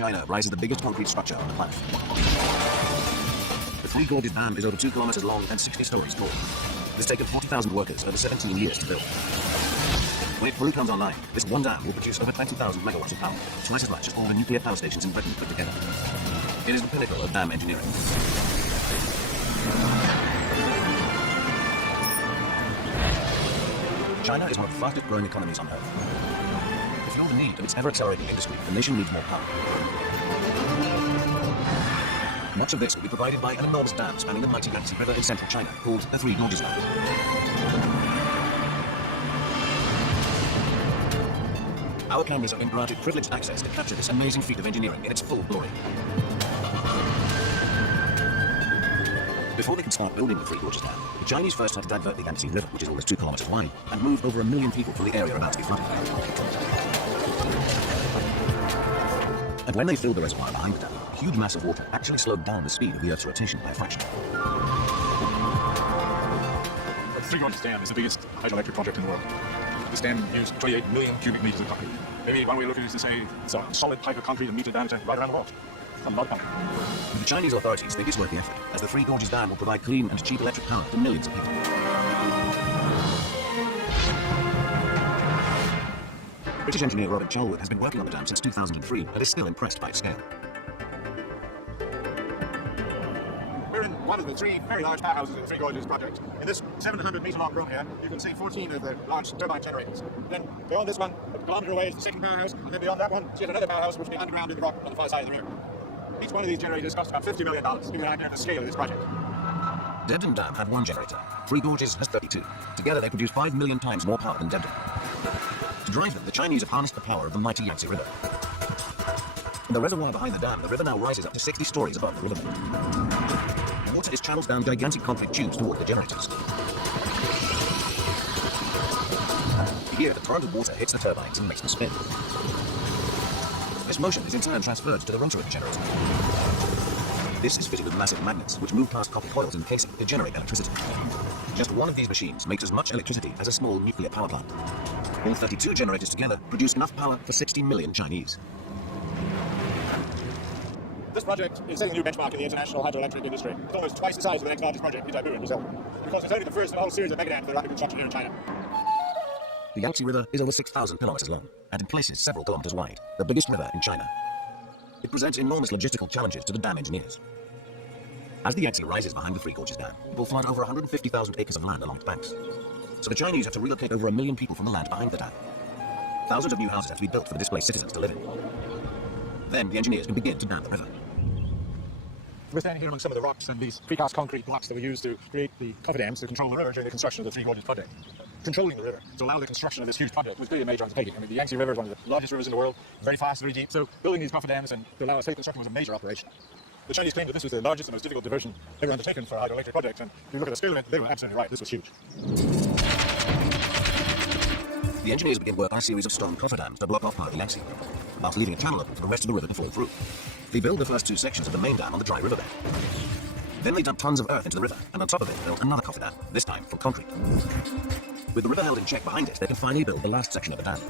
China rises the biggest concrete structure on the planet. The Three Gorges Dam is over 2 kilometers long and 60 stories tall. It's taken 40,000 workers over 17 years to build. When it fully comes online, this one dam will produce over 20,000 megawatts of power, twice as much as all the nuclear power stations in Britain put together. It is the pinnacle of dam engineering. China is one of the fastest growing economies on Earth. To fuel the need of its ever-accelerating industry, the nation needs more power. Much of this will be provided by an enormous dam spanning the mighty Yangtze River in central China, called the Three Gorges Dam. Our cameras have been granted privileged access to capture this amazing feat of engineering in its full glory. Before they could start building the Three Gorges Dam, the Chinese first had to divert the Yangtze River, which is almost 2 kilometers wide, and move over 1 million people from the area about to be flooded. And when they filled the reservoir behind the dam, a huge mass of water actually slowed down the speed of the Earth's rotation by a fraction. The Three Gorges Dam is the biggest hydroelectric project in the world. This dam used 28 million cubic meters of concrete. Maybe one way to look at it is to say it's a solid pipe of concrete and meter diameter right around the world. A lot of concrete. The Chinese authorities think it's worth the effort, as the Three Gorges Dam will provide clean and cheap electric power to millions of people. British engineer Robert Charlwood has been working on the dam since 2003 and is still impressed by its scale. We're in one of the 3 very large powerhouses in the Three Gorges project. In this 700-meter long room here, you can see 14 of the large turbine generators. Then beyond this one, a kilometer away is the second powerhouse, and then beyond that one, is yet another powerhouse which will be underground in the rock on the far side of the river. Each one of these generators cost about $50 million, to give you an idea of the scale of this project. Debden Dam had 1 generator. Three Gorges has 32. Together they produce 5 million times more power than Debden. To drive them, the Chinese have harnessed the power of the mighty Yangtze River. In the reservoir behind the dam, the river now rises up to 60 stories above the riverbed. The water is channeled down gigantic concrete tubes toward the generators. Here, the torrent of water hits the turbines and makes them spin. This motion is in turn transferred to the rotor of the generator. This is fitted with massive magnets, which move past copper coils in the casing to generate electricity. Just one of these machines makes as much electricity as a small nuclear power plant. All 32 generators together produce enough power for 60 million Chinese. This project is setting a new benchmark in the international hydroelectric industry. It's almost twice the size of the next largest project, Itaipu in Brazil, because it's only the first of a whole series of mega dams that are under construction here in China. The Yangtze River is over 6,000 kilometers long, and in places several kilometers wide, the biggest river in China. It presents enormous logistical challenges to the dam engineers. As the Yangtze rises behind the Three Gorges Dam, it will flood over 150,000 acres of land along its banks. So the Chinese have to relocate over 1 million people from the land behind the dam. Thousands of new houses have to be built for the displaced citizens to live in. Then the engineers can begin to dam the river. We're standing here among some of the rocks and these precast concrete blocks that we use to create the cofferdams to control the river during the construction of the Three Gorges project. Controlling the river to allow the construction of this huge project was really a major undertaking. I mean, the Yangtze River is one of the largest rivers in the world, very fast, very deep, so building these cofferdams and to allow a safe construction was a major operation. The Chinese claimed that this was the largest and most difficult diversion ever undertaken for a hydroelectric project, and if you look at the scale of it, they were absolutely right. This was huge. The engineers begin work on a series of stone cofferdams to block off part of the Yangtze, whilst leaving a channel open for the rest of the river to flow through. They build the first 2 sections of the main dam on the dry riverbed. Then they dump tons of earth into the river, and on top of it build another cofferdam, this time from concrete. With the river held in check behind it, they can finally build the last section of the dam.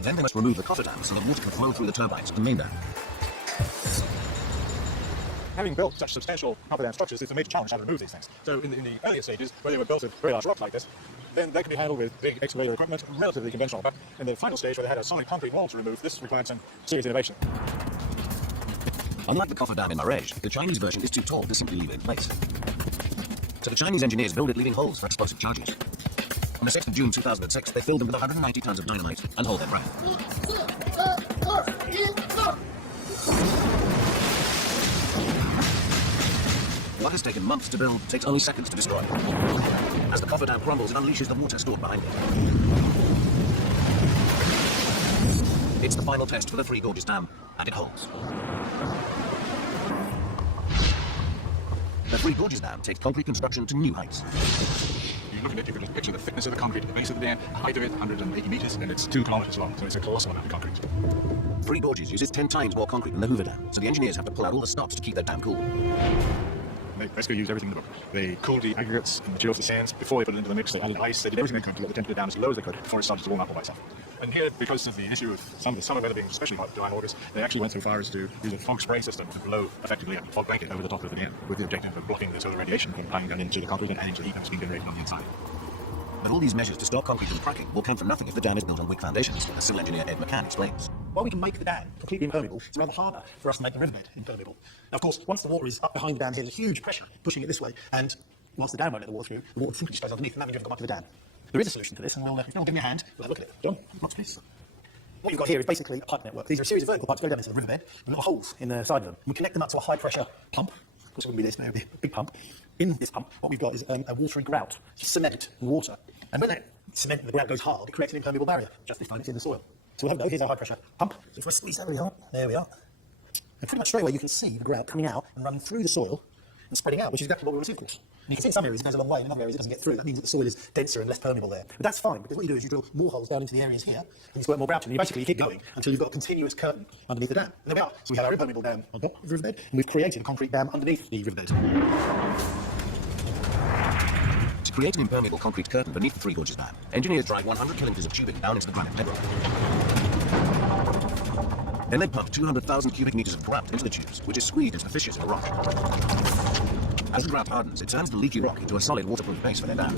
Then they must remove the cofferdam so that water can flow through the turbines to the main dam. Having built such substantial cofferdam structures, it's a major challenge how to remove these things. So in the earlier stages, where they were built with very large rocks like this, then they can be handled with big excavator equipment, relatively conventional. But in the final stage, where they had a solid concrete wall to remove, this required some serious innovation. Unlike the cofferdam in Gorges, the Chinese version is too tall to simply leave it in place. So the Chinese engineers build it leaving holes for explosive charges. On the 6th of June 2006, they filled them with 190 tons of dynamite and hold their breath. What has taken months to build takes only seconds to destroy. As the cofferdam crumbles, it unleashes the water stored behind it. It's the final test for the Three Gorges Dam, and it holds. The Three Gorges Dam takes concrete construction to new heights. You look at it, you can just picture the thickness of the concrete at the base of the dam, the height of it, 180 meters, and it's 2 kilometers long, so it's a colossal amount of concrete. Three Gorges uses 10 times more concrete than the Hoover Dam, so the engineers have to pull out all the stops to keep their dam cool. They basically used everything in the book. They cooled the aggregates and materials, the sands, before they put it into the mix. They added ice. They did everything they could to get the temperature down as low as they could before it started to warm up all by itself. And here, because of the issue of some of the summer weather being especially hot, July and August, they actually went so far as to use a fog spray system to blow effectively a fog blanket over the top of the dam, with the objective of blocking the solar radiation from coming down into the concrete and adding to the heat that's being generated on the inside. But all these measures to stop concrete from cracking will count for nothing if the dam is built on weak foundations, as civil engineer Ed McCann explains. While we can make the dam completely impermeable, it's rather harder for us to make the riverbed impermeable. Now, of course, once the water is up behind the dam, there's a huge pressure pushing it this way, and whilst the dam won't let the water through, the water simply stays underneath, and that means you haven't got much of the dam. There is a solution to this, and if you'll give me a hand, we'll have a look at it. John, watch this. What you've got here is basically a pipe network. These are a series of vertical pipes going down into the riverbed with little holes in the side of them. We connect them up to a high-pressure pump. Of course, it wouldn't be this, but it would be a big pump. In this pump, what we've got is a watery grout, cement and water. And when that cement and the grout goes hard, it creates an impermeable barrier, just this time it's in the soil. So we'll have a go. Here's our high-pressure pump. So if I squeeze that really hard, there we are. And pretty much straight away you can see the grout coming out and running through the soil and spreading out, which is exactly what we want to see, of course. And you can see in some areas it goes a long way, and in other areas it doesn't get through. That means that the soil is denser and less permeable there. But that's fine, because what you do is you drill more holes down into the areas here, and you squirt more grout in. And you keep going until you've got a continuous curtain underneath the dam. And there we are. So we have our impermeable dam on top of the riverbed, and we've created a concrete dam underneath the riverbed. To create an impermeable concrete curtain beneath the Three Gorges Dam, engineers drive 100 kilometers of tubing down into the granite bedrock. Then they pump 200,000 cubic meters of grout into the tubes, which is squeezed into the fissures in the rock. As the grout hardens, it turns the leaky rock into a solid waterproof base for their dam.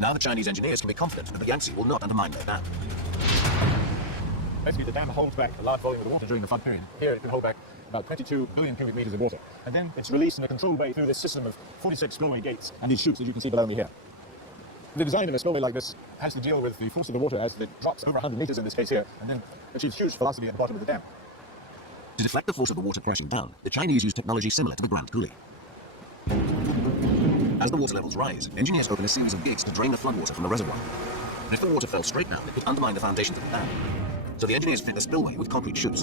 Now the Chinese engineers can be confident that the Yangtze will not undermine their dam. Basically, the dam holds back a large volume of the water during the flood period. Here, it can hold back about 22 billion cubic meters of water. And then it's released in a controlled way through this system of 46 spillway gates and these chutes that you can see below me here. The design of a spillway like this has to deal with the force of the water as it drops over 100 meters in this case here, and then achieves huge velocity at the bottom of the dam. To deflect the force of the water crashing down, the Chinese use technology similar to the Grand Coulee. As the water levels rise, engineers open a series of gates to drain the floodwater from the reservoir. And if the water fell straight down, it would undermine the foundations of the dam. So the engineers fit the spillway with concrete chutes.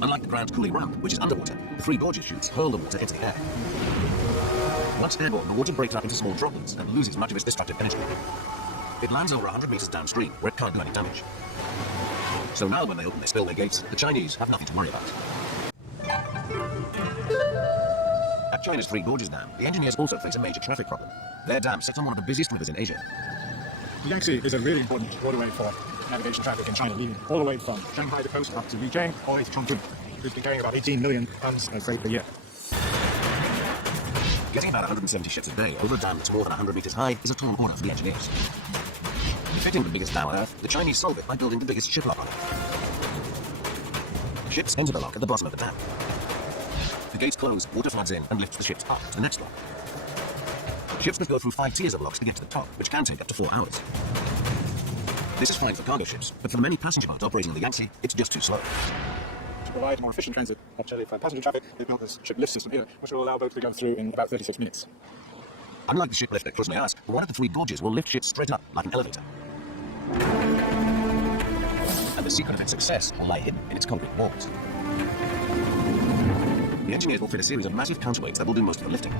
Unlike the Grand Coulee ramp, which is underwater, the Three Gorges chutes hurl the water into the air. Once airborne, the water breaks up into small droplets and loses much of its destructive energy. It lands over 100 meters downstream, where it can't do any damage. So now when they open their spillway gates, the Chinese have nothing to worry about. At China's Three Gorges Dam, the engineers also face a major traffic problem. Their dam sits on one of the busiest rivers in Asia. The Yangtze is a really important waterway for navigation traffic in China, leading all the way from Shanghai the coast up to Beijing, all the way to Chongqing. It's been carrying about 18 million tons of freight per year. Getting about 170 ships a day over a dam that's more than 100 meters high is a tall order for the engineers. Fitting the biggest dam on Earth, the Chinese solve it by building the biggest ship lock on Earth. Ships enter the lock at the bottom of the dam. The gates close, water floods in, and lifts the ships up to the next lock. Ships must go through 5 tiers of locks to get to the top, which can take up to 4 hours. This is fine for cargo ships, but for the many passenger boats operating in the Yangtze, it's just too slow. To provide more efficient transit, actually for passenger traffic, they built this ship lift system here, which will allow boats to go through in about 36 minutes. Unlike the ship lift at Close Mayas, the one at the Three Gorges will lift ships straight up like an elevator. And the secret of its success will lie hidden in its concrete walls. The engineers will fit a series of massive counterweights that will do most of the lifting.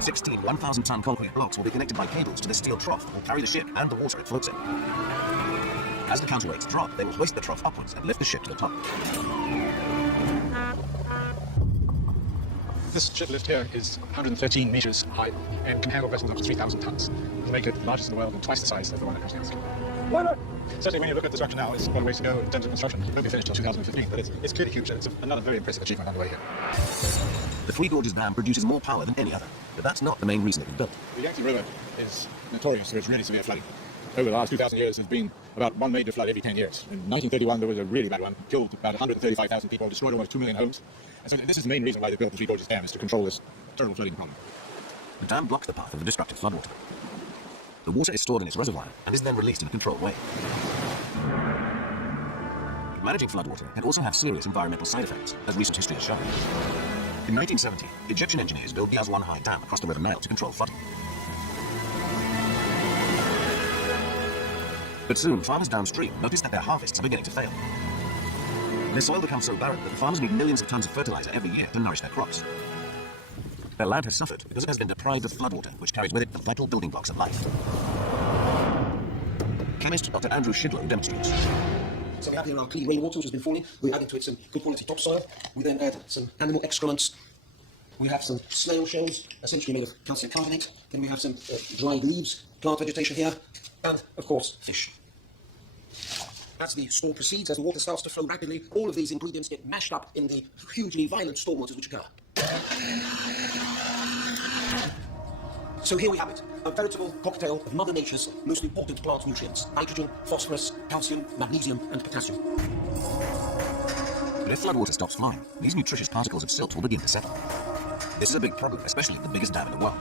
16 1,000-ton concrete blocks will be connected by cables to the steel trough that will carry the ship and the water it floats in. As the counterweights drop, they will hoist the trough upwards and lift the ship to the top. This ship lift here is 113 meters high and can handle vessels up to 3,000 tons. It'll make it the largest in the world and twice the size of the one that comes next. Why not? Certainly when you look at the structure now, it's quite a ways to go in terms of construction. It won't be finished until 2015, but it's clearly huge, and it's another very impressive achievement underway here. The Three Gorges Dam produces more power than any other, but that's not the main reason it was built. The Yangtze River is notorious for its really severe flooding. Over the last 2,000 years, there's been about one major flood every 10 years. In 1931, there was a really bad one, killed about 135,000 people, destroyed almost 2 million homes. And so this is the main reason why they built the Three Gorges Dam, is to control this terrible flooding problem. The dam blocks the path of the destructive floodwater. The water is stored in its reservoir and is then released in a controlled way. Managing floodwater can also have serious environmental side effects, as recent history has shown. In 1970, Egyptian engineers built the Aswan High Dam across the River Nile to control flooding. But soon, farmers downstream noticed that their harvests are beginning to fail. Their soil becomes so barren that the farmers need millions of tons of fertilizer every year to nourish their crops. Their land has suffered because it has been deprived of floodwater, which carries with it the vital building blocks of life. Chemist Dr. Andrew Shidlow demonstrates. So we have here our clean rainwater which has been falling. We add into it some good quality topsoil. We then add some animal excrements We have some snail shells, essentially made of calcium carbonate. Then we have some dried leaves, plant vegetation here, and, of course, fish. As the storm proceeds, as the water starts to flow rapidly, all of these ingredients get mashed up in the hugely violent storm waters which occur. So here we have it, a veritable cocktail of Mother Nature's most important plant nutrients: nitrogen, phosphorus, calcium, magnesium, and potassium. But if floodwater stops flowing, these nutritious particles of silt will begin to settle. This is a big problem, especially at the biggest dam in the world.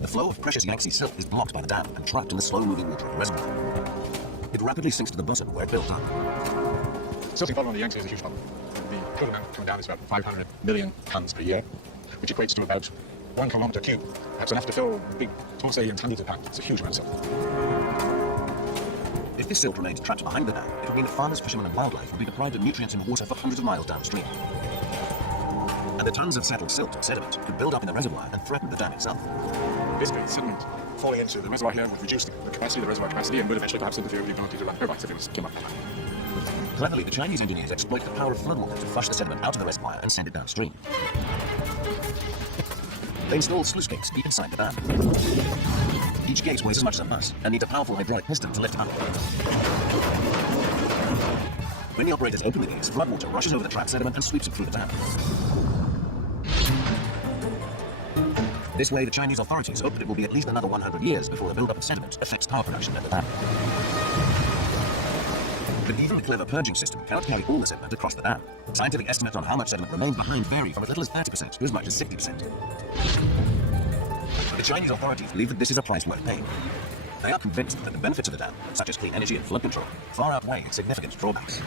The flow of precious Yangtze silt is blocked by the dam and trapped in the slow-moving water of the reservoir. It rapidly sinks to the bottom where it built up. Silting problem on the Yangtze is a huge problem. The total amount coming down is about 500 million tons per year, which equates to about 1 kilometre cube. That's enough to fill big tall stadiums hundreds of pounds. It's a huge amount of silt. If this silt remains trapped behind the dam, it would mean that farmers, fishermen, and wildlife would be deprived of nutrients in water for hundreds of miles downstream. And the tons of settled silt or sediment could build up in the reservoir and threaten the dam itself. Basically, sediment falling into the reservoir here would reduce the capacity, the reservoir capacity, and would eventually perhaps interfere with the ability to run turbines if it was came up. Cleverly, the Chinese engineers exploit the power of floodwater to flush the sediment out of the reservoir and send it downstream. They install sluice gates deep inside the dam. Each gate weighs as much as a bus and needs a powerful hydraulic piston to lift it up. When the operators open the gates, floodwater rushes over the trapped sediment and sweeps it through the dam. This way, the Chinese authorities hope that it will be at least another 100 years before the build-up of sediment affects power production at the dam. But even a clever purging system cannot carry all the sediment across the dam. Scientific estimates on how much sediment remains behind vary from as little as 30% to as much as 60%. The Chinese authorities believe that this is a price worth paying. They are convinced that the benefits of the dam, such as clean energy and flood control, far outweigh its significant drawbacks.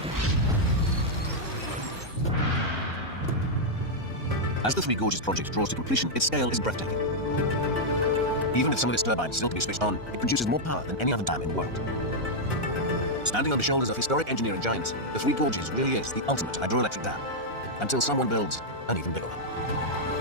As the Three Gorges project draws to completion, its scale is breathtaking. Even with some of its turbines still to be switched on, it produces more power than any other dam in the world. Standing on the shoulders of historic engineering giants, the Three Gorges really is the ultimate hydroelectric dam, until someone builds an even bigger one.